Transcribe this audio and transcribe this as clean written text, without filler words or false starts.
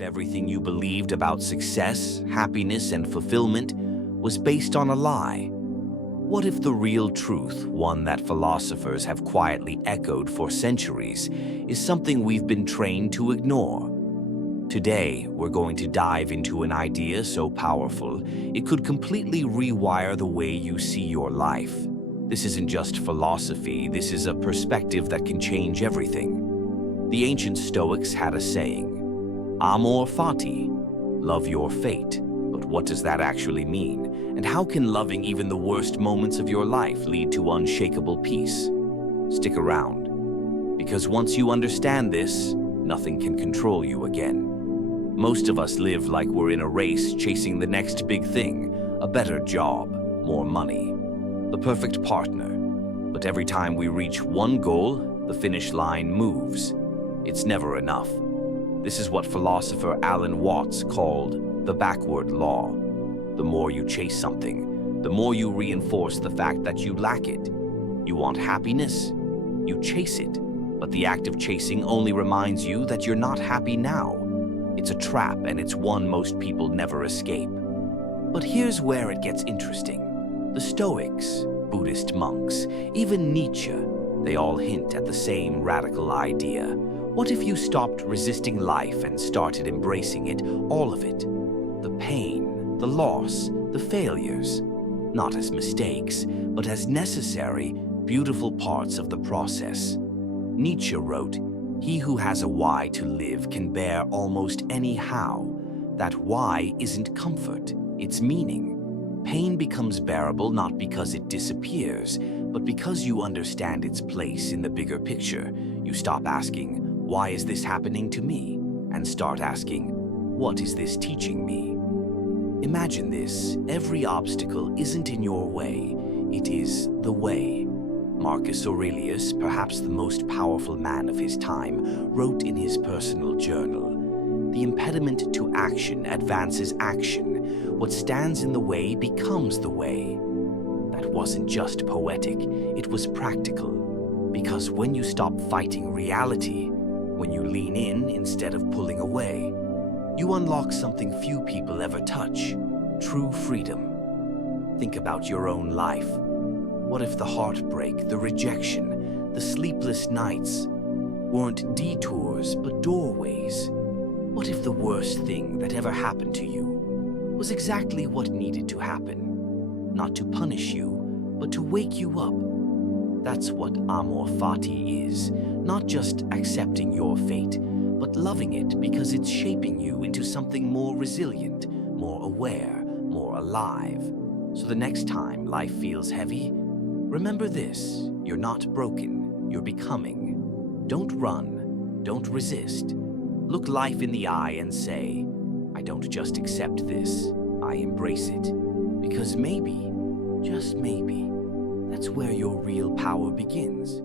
if everything you believed about success, happiness, and fulfillment was based on a lie? What if the real truth, one that philosophers have quietly echoed for centuries, is something we've been trained to ignore? Today, we're going to dive into an idea so powerful, it could completely rewire the way you see your life. This isn't just philosophy, this is a perspective that can change everything. The ancient Stoics had a saying, amor fati, love your fate. But what does that actually mean? And how can loving even the worst moments of your life lead to unshakable peace? Stick around, because once you understand this, nothing can control you again. Most of us live like we're in a race chasing the next big thing, a better job, more money, the perfect partner. But every time we reach one goal, the finish line moves. It's never enough. This is what philosopher Alan Watts called the backward law. The more you chase something, the more you reinforce the fact that you lack it. You want happiness? You chase it. But the act of chasing only reminds you that you're not happy now. It's a trap, and it's one most people never escape. But here's where it gets interesting. The Stoics, Buddhist monks, even Nietzsche, they all hint at the same radical idea. What if you stopped resisting life and started embracing it, all of it? The pain, the loss, the failures, not as mistakes, but as necessary, beautiful parts of the process. Nietzsche wrote, "He who has a why to live can bear almost any how. That why isn't comfort, it's meaning. Pain becomes bearable not because it disappears, but because you understand its place in the bigger picture. You stop asking, why is this happening to me? And start asking, what is this teaching me?" Imagine this, every obstacle isn't in your way, it is the way. Marcus Aurelius, perhaps the most powerful man of his time, wrote in his personal journal, "The impediment to action advances action. What stands in the way becomes the way." That wasn't just poetic, it was practical. Because when you stop fighting reality, when you lean in instead of pulling away, you unlock something few people ever touch, true freedom. Think about your own life. What if the heartbreak, the rejection, the sleepless nights weren't detours but doorways? What if the worst thing that ever happened to you was exactly what needed to happen? Not to punish you, but to wake you up. That's what amor fati is, not just accepting your fate, but loving it because it's shaping you into something more resilient, more aware, more alive. So the next time life feels heavy, remember this, you're not broken, you're becoming. Don't run, don't resist. Look life in the eye and say, I don't just accept this, I embrace it. Because maybe, just maybe, that's where your real power begins.